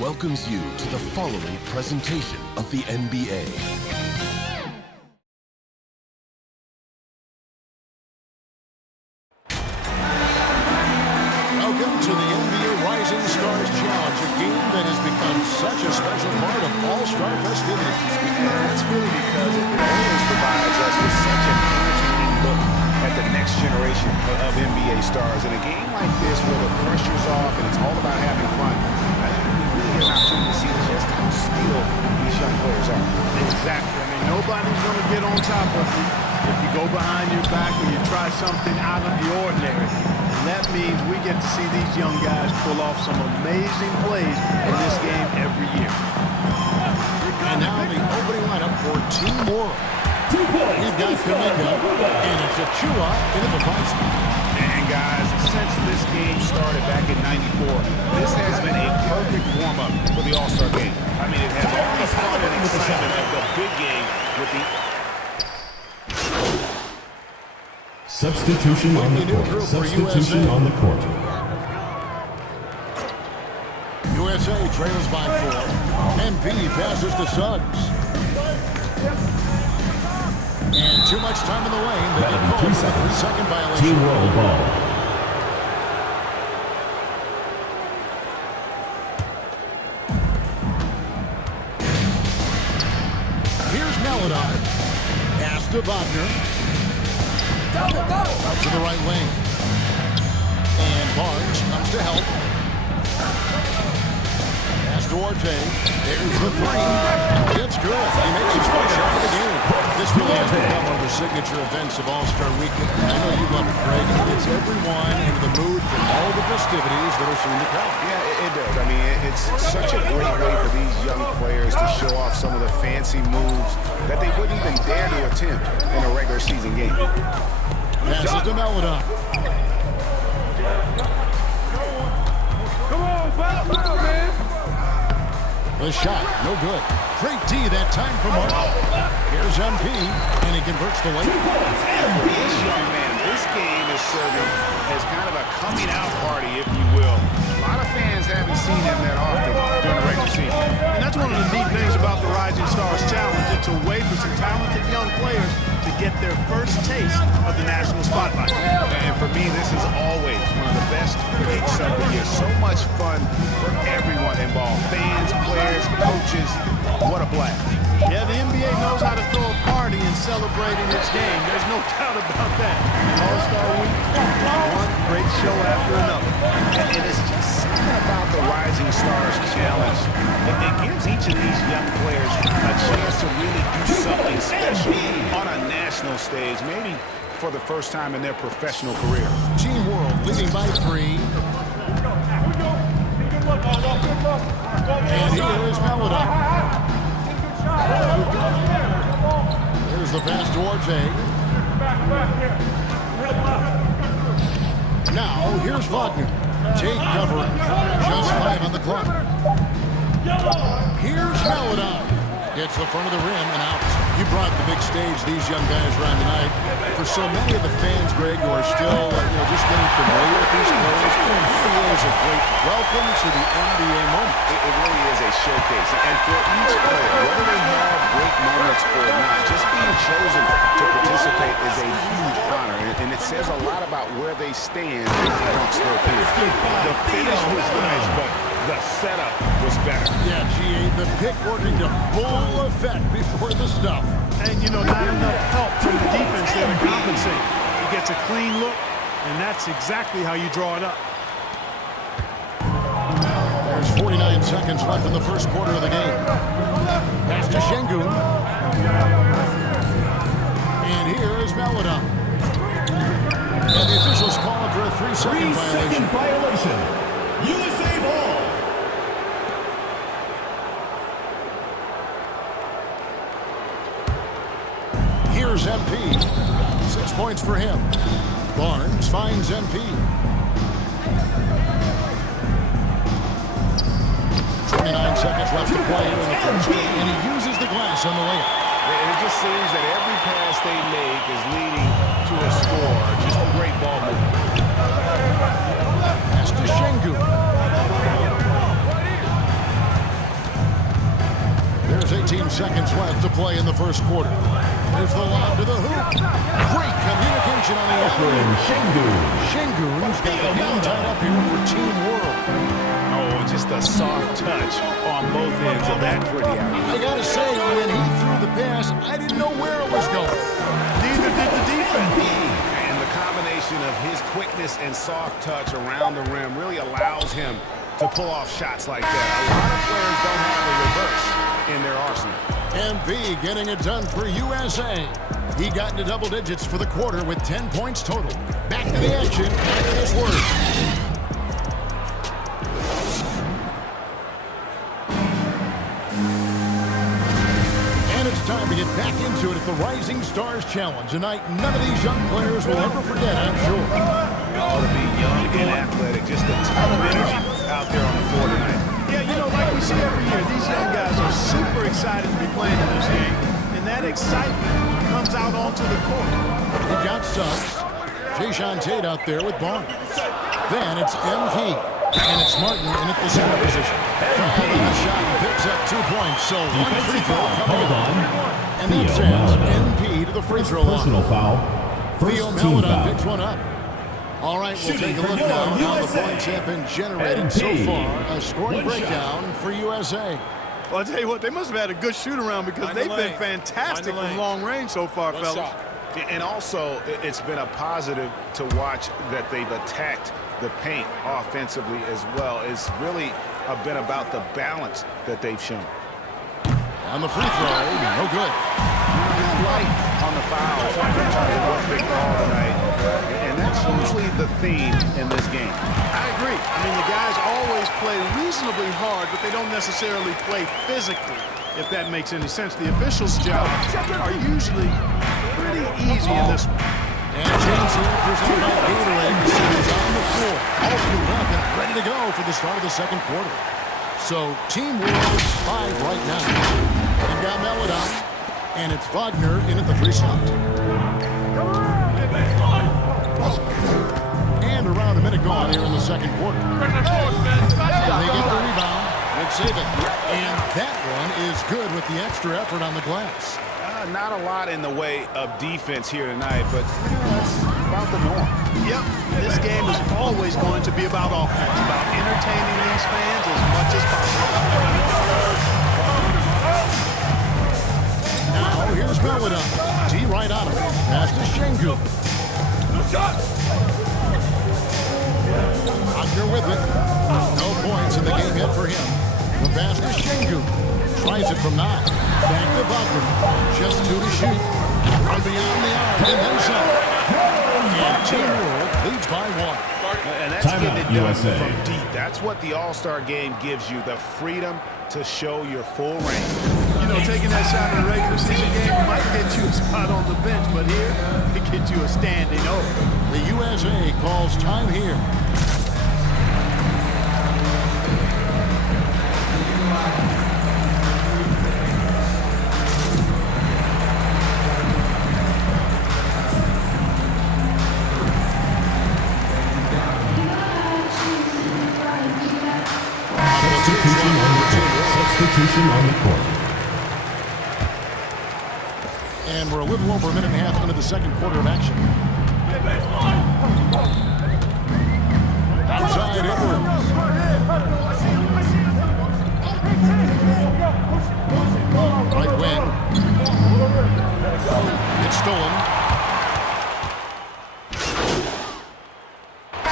welcomes you to the following presentation of the NBA. Welcome to the NBA Rising Stars Challenge, a game that has become such a special part of All-Star festivities. And that's really because it always provides us with such an entertaining look at the next generation of NBA stars. In a game like this where the pressure's off and it's all about having fun, I think we really get an opportunity to see just how skilled these young players are. Exactly. I mean, nobody's going to get on top of you if you go behind your back or you try something out of the ordinary. And that means we get to see these young guys pull off some amazing plays in this game every year. And now the opening lineup for Team World. We've got Kaminga, and it's Achua into the 5 spot. And guys, since this game started back in '94, this has been a perfect warm-up for the All-Star game. I mean, it has all the fun and excitement of the big game with the... Substitution on the court. Substitution on the court. USA trails by 4. MP passes to Suggs. And too much time in the lane. They get called for the second violation. Team World ball. Here's Melodon. Pass to Wagner. Out to the right wing. And Barnes comes to help. Pass to Orte. There's the 3. It's good. He makes his first shot of the game. This really has become one of the signature events of All-Star Weekend. I know you love it, Greg. It gets everyone into the mood for all the festivities that are soon to come. Yeah, it does. I mean, it's such a great way for these young players to show off some of the fancy moves that they wouldn't even dare to attempt in a regular season game. Passes to Melodon. Come on, foul, man. The shot, no good. Great D that time from Mark. Here's MP, and he converts the lane. For this young man, this game is serving as kind of a coming-out party, if you will. A lot of fans haven't seen him that often during the regular season. And that's one of the neat things about the Rising Stars Challenge. It's a way for some talented young players to get their first taste of the national spotlight. And for me, this is always one of the best weeks of the year. So much fun for everyone involved. Fans, players, coaches. What a blast. Yeah, the NBA knows how to throw a party and celebrate in its game. There's no doubt about that. All-Star Week, one great show after another. And it's just something about the Rising Stars Challenge. It gives each of these young players a chance to really do something special on a national stage, maybe for the first time in their professional career. Team World leading by 3. And here is Melodon. There's the pass to Orte. Now, here's Wagner. Take covering. Just 5 on the clock. Here's Melodon. Gets the front of the rim and out. You brought the big stage these young guys around tonight. For so many of the fans, Greg, who are still just getting familiar with these players, it really is a great welcome to the NBA moment. It really is a showcase. And for each player, whether they have great moments or not, just being chosen to participate is a huge honor. And it says a lot about where they stand amongst their peers. The finish was nice, but the setup was better. Yeah, G.A., the pick working to full effect before the stuff. And, not enough help from the defense there to compensate. He gets a clean look, and that's exactly how you draw it up. There's 49 seconds left in the first quarter of the game. Pass to Şengün. And here is Melodon. And the officials call it for a 3-second violation. USA ball. Here's MP. 6 points for him. Barnes finds MP. 29 seconds left to play in the first, and he uses the glass on the layup. It just seems that every pass they make is leading to a score. Just a great ball movement. Pass to Şengün. 15 seconds left to play in the first quarter. There's the lob to the hoop. Great communication on the Offering Shingu. Shingu's got the game tied up here for Team World. Oh, just a soft touch on both ends of that pretty alley. I gotta say, when he threw the pass, I didn't know where it was going. Neither did the defense. And the combination of his quickness and soft touch around the rim really allows him to pull off shots like that. A lot of players don't have a reverse in their arsenal. MP getting it done for USA. He got into double digits for the quarter with 10 points total. Back to the action after this word. And it's time to get back into it at the Rising Stars Challenge. A night none of these young players will ever forget, I'm sure. Oh, to be young and athletic, just a ton of energy out there on the floor tonight. Yeah, you know, like we see every year, these young guys are super excited to be playing in this game. And that excitement comes out onto the court. We've got Suggs. Jayshawn Tate out there with Barnes. Then it's MP. And it's Martin in at the center position. Fouled on the shot and picks up 2 points. So one free throw coming up. And that sends MP to the free throw line. Personal foul. Theo First team Maladon foul. picks one up. All right, we'll take a look now at how the points have been generated so far. A scoring breakdown for USA. Well, I'll tell you what, they must have had a good shoot-around because they've been fantastic from long range so far, fellas. And also, it's been a positive to watch that they've attacked the paint offensively as well. It's really been about the balance that they've shown. On the free throw, no good. Light on the fouls in terms of what's been called tonight. And that's usually the theme in this game. I agree. I mean, the guys always play reasonably hard, but they don't necessarily play physically, if that makes any sense. The officials' jobs are usually pretty easy in this one. And James here presented by Gatorade is on the floor. All fueled up and ready to go for the start of the second quarter. So Team World's 5 right now. They've got Maladon, and it's Wagner in at the 3 slot. And around a minute gone here in the second quarter. And they get the rebound and save it. And that one is good with the extra effort on the glass. Not a lot in the way of defense here tonight, but that's about the norm. Yep, this game is always going to be about offense, about entertaining these fans as much as possible. Now here's Maladon. D right on him. Pass to Shingu. Wagner with it. No points in the game yet for him. The pass to Shingu. Tries it from 9. Back to Wagner. Just 2 to shoot. From beyond the arc and then some. And Team World leads by 1. And that's getting it done USA. from deep. That's what the All-Star game gives you, the freedom to show your full range. You know, taking that shot in a regular season game might get you a spot on the bench, but here, it gets you a standing O. The USA calls time here. Substitution on the court. And we're a little over a minute and a half into the second quarter of action. Outside Edwards. Right wing. It's stolen.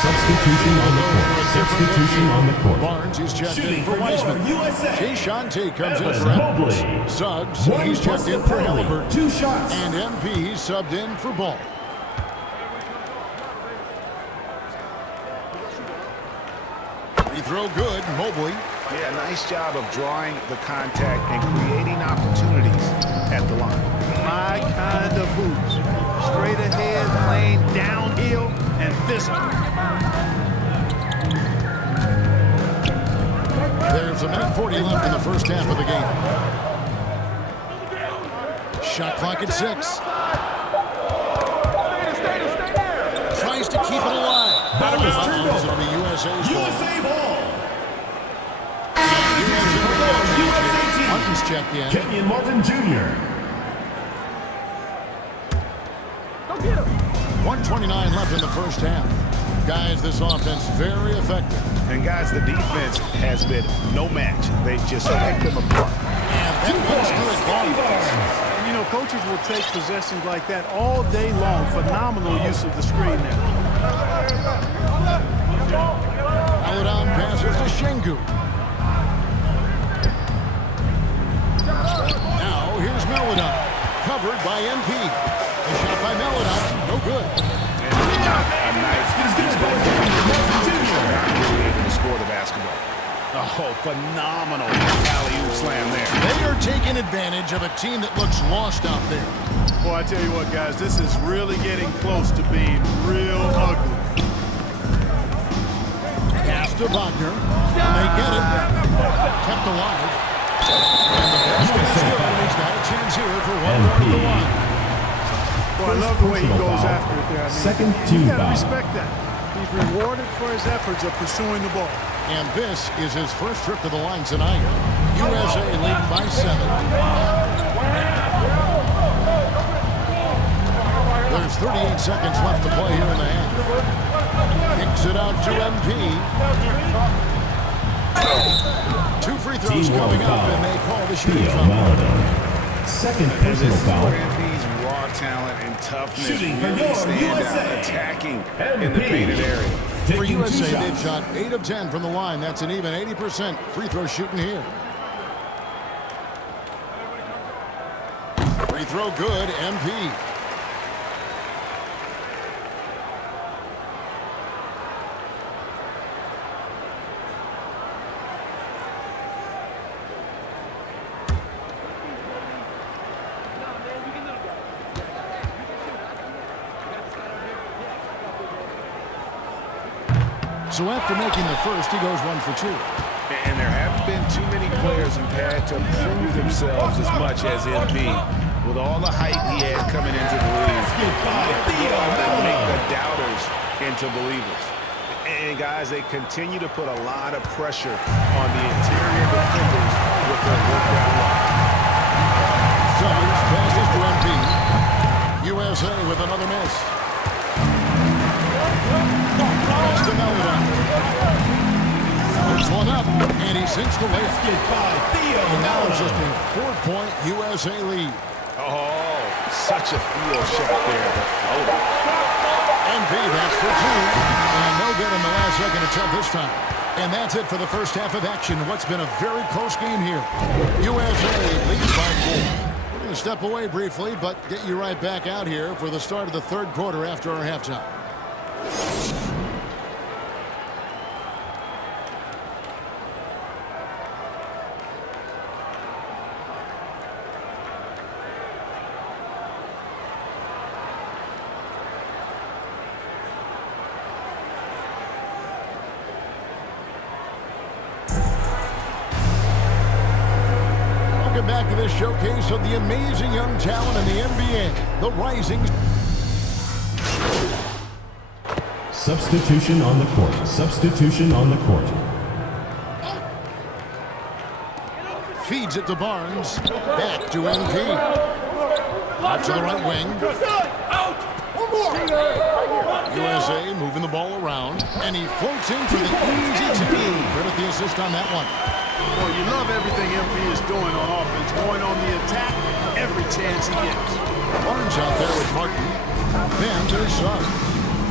Substitution on the court. Substitution on the court. Barnes, he's checked in for Wiseman. Jayshawn Tate comes in As for Edwards. Mobley. Suggs, One he's checked in for Bradley. Halliburton. 2 shots. And MP, he's subbed in for Ball. Free throw good, Mobley. Yeah, nice job of drawing the contact and creating opportunities at the line. My kind of hoops. Straight ahead, playing downhill, and physical. There's a minute 40 left in the first half of the game. Shot clock at 6. Tries to keep it alive. That was It'll be USA's ball. USA ball. USA team Martin's checked in. Kenyon Martin Jr. 1:29 left in the first half. Guys, this offense very effective. And guys, the defense has been no match. They just picked them apart. And that one's good. And, you know, coaches will take possessions like that all day long. Phenomenal use of the screen there. Followed on passes to Shingu. Now here's Melodon, covered by MP. A shot by Melodon, no good. A nice, he's going to really able to score the basketball. Oh, phenomenal alley-oop slam there. They are taking advantage of a team that looks lost out there. Boy, I tell you what, guys, this is really getting close to being real ugly. Pass to Wagner, and they get it. Kept alive. And the basket is good, and he's got a chance here for one more at the line. Boy, I love the way he goes after it there. I mean, Second you team got to foul. respect that. He's rewarded for his efforts of pursuing the ball. And this is his first trip to the line tonight. USA lead by 7. There's 38 seconds left to play here in the half. Kicks it out to MP. 2 free throws Team coming foul. up, and they call the shooting Theo foul. Melodon. Second personal foul. MP's raw talent and toughness Shooting for really your stand USA. out, attacking in the MP. painted area. For Taking 2 USA, they've shots. shot 8 of 10 from the line. That's an even 80% free throw shooting here. Free throw good, MP. So after making the first, he goes 1 for 2. And there haven't been too many players who've had to prove themselves as much as MP. With all the hype he had coming into the league, to make the doubters into believers. And guys, they continue to put a lot of pressure on the interior defenders with their workout line. Summers passes to MP. USA with another miss. Pass to Melodon. Puts one up, and he sinks the layup. And now it's just a 4-point USA lead. Oh, such a field shot there. The floater. MP, that's for 2. And no good in the last second attempt this time. And that's it for the first half of action. What's been a very close game here. USA leads by 4. We're going to step away briefly, but get you right back out here for the start of the third quarter after our halftime. Welcome back to this showcase of the amazing young talent in the NBA. The Rising. Substitution on the court. Substitution on the court. Feeds it to Barnes. Back to MP. Out to the right wing. USA moving the ball around. And he floats in for the easy 2. Credit the assist on that one. Well, you love everything MP is doing on offense, going on the attack every chance he gets. Barnes out there with Martin. Then to Suggs.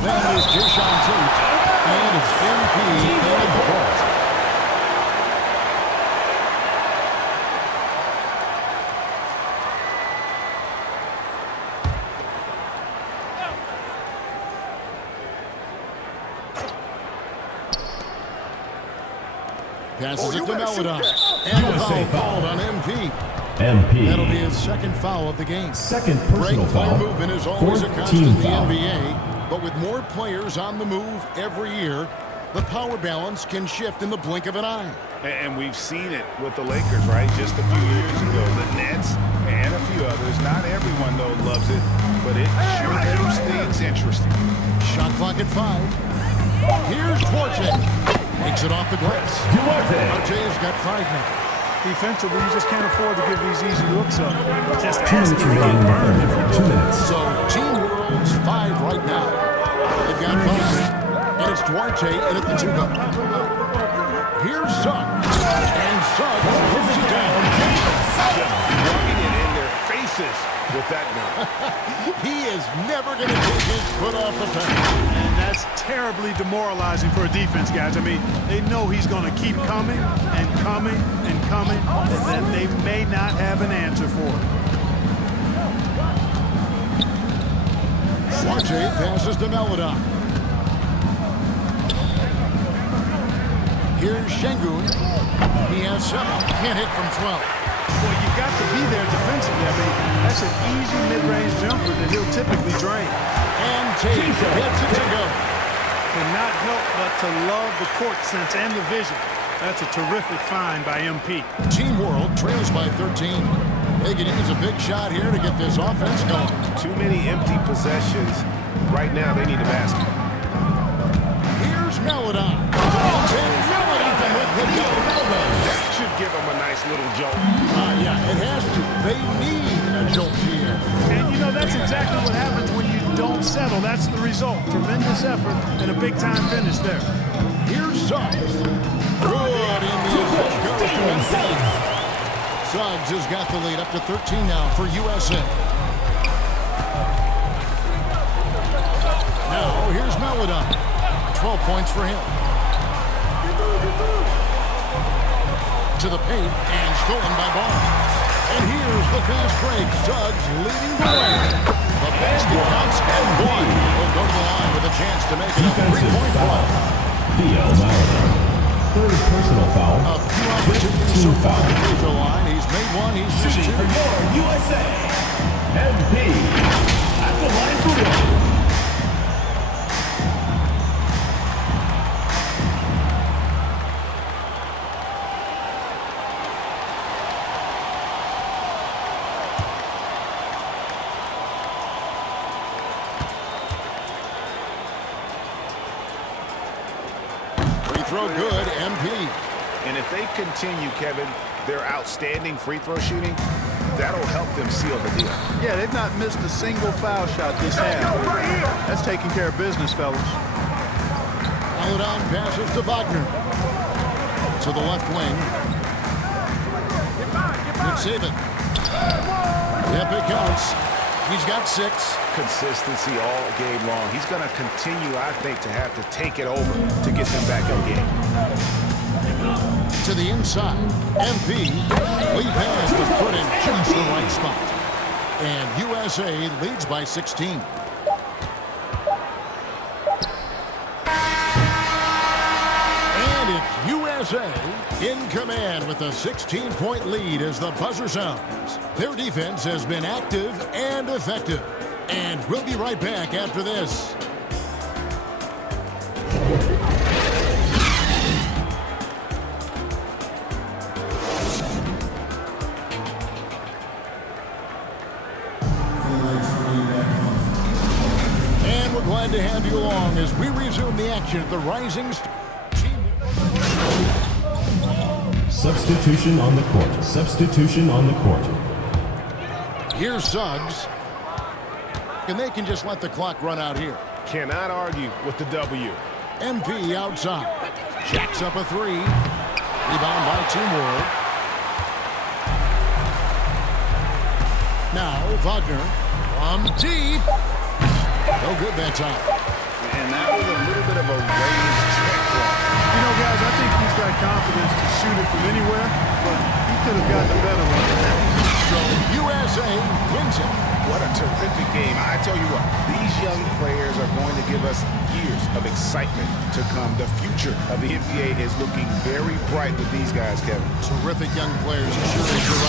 Then is Jason Tate. And it's MP in the court. Passes it to Melodon. And a foul called on MP. MP. That'll be his second foul of the game. Second Break personal play foul. movement is always a Fourth constant team in the foul. NBA, but with more players on the move every year, the power balance can shift in the blink of an eye. And we've seen it with the Lakers, right? Just a few years ago. The Nets and a few others. Not everyone, though, loves it, but it sure keeps things interesting. Shot clock at 5. Here's Duarte. Takes it off the glass. Duarte. RJ has got 5 now. Defensively, you just can't afford to give these easy looks up. Just 2 minutes remaining in the third. 2 minutes. So Team World's 5 right now. They've got Foster, and it's Duarte in at the 2-go. Here's Suggs, and Suggs puts it down. Rubbing it in their faces with that gun. He is never going to take his foot off the pedal. And that's terribly demoralizing for a defense, guys. I mean, they know he's going to keep coming and coming and coming, and that they may not have an answer for it. Duarte passes to Melodon. Here's Şengün. He has 7. Can't hit from 12. Well, you've got to be there defensively. I mean, that's an easy mid-range jumper that he'll typically drain. And Tate hits it to go. Cannot help but to love the court sense and the vision. That's a terrific find by MP. Team World trails by 13. They can use a big shot here to get this offense going. Too many empty possessions. Right now, they need a basket. Here's Melodon. And Melodon with the go. That should give them a nice little jolt. Yeah, it has to. They need a jolt here. And, you know, that's exactly what happens when you don't settle. That's the result. Tremendous effort and a big-time finish there. Here's Suggs. Good in the assist. Goes to Embiid. Suggs has got the lead up to 13 now for USA. Now, here's Melodon. 12 points for him. To the paint and stolen by Barnes. And here's the fast break. Suggs leading the way. The basket counts and one. Will go to the line with a chance to make it a three-point play. Theo Melodon. Third personal foul. A few opportunities so far at the free throw line. He's made one. He's shooting For two. your USA. MP. At the line for one. Throw good, MP. And if they continue, Kevin, their outstanding free throw shooting, that'll help them seal the deal. Yeah, they've not missed a single foul shot this half. That's taking care of business, fellas. Melodon passes to Wagner. To the left wing. Good save it. Yep, it counts. He's got 6. Consistency all game long. He's going to continue, I think, to have to take it over to get them back in game. To the inside. MP. Lead pass was put in just the right spot. And USA leads by 16. And it's USA in command with a 16-point lead as the buzzer sounds. Their defense has been active and effective. And we'll be right back after this. And we're glad to have you along as we resume the action at the Rising Star. Substitution on the court. Substitution on the court. Here's Suggs. And they can just let the clock run out here. Cannot argue with the W. MP outside. Jacks up a 3. Rebound by Team World. Now Wagner from deep. No good that time. And that was a little bit of a range check. You know, guys, I think he's got confidence to shoot it from anywhere, but he could have gotten a better one than that. So USA wins it. What a terrific game. I tell you what, these young players are going to give us years of excitement to come. The future of the NBA is looking very bright with these guys, Kevin. Terrific young players. Sure is. You're right.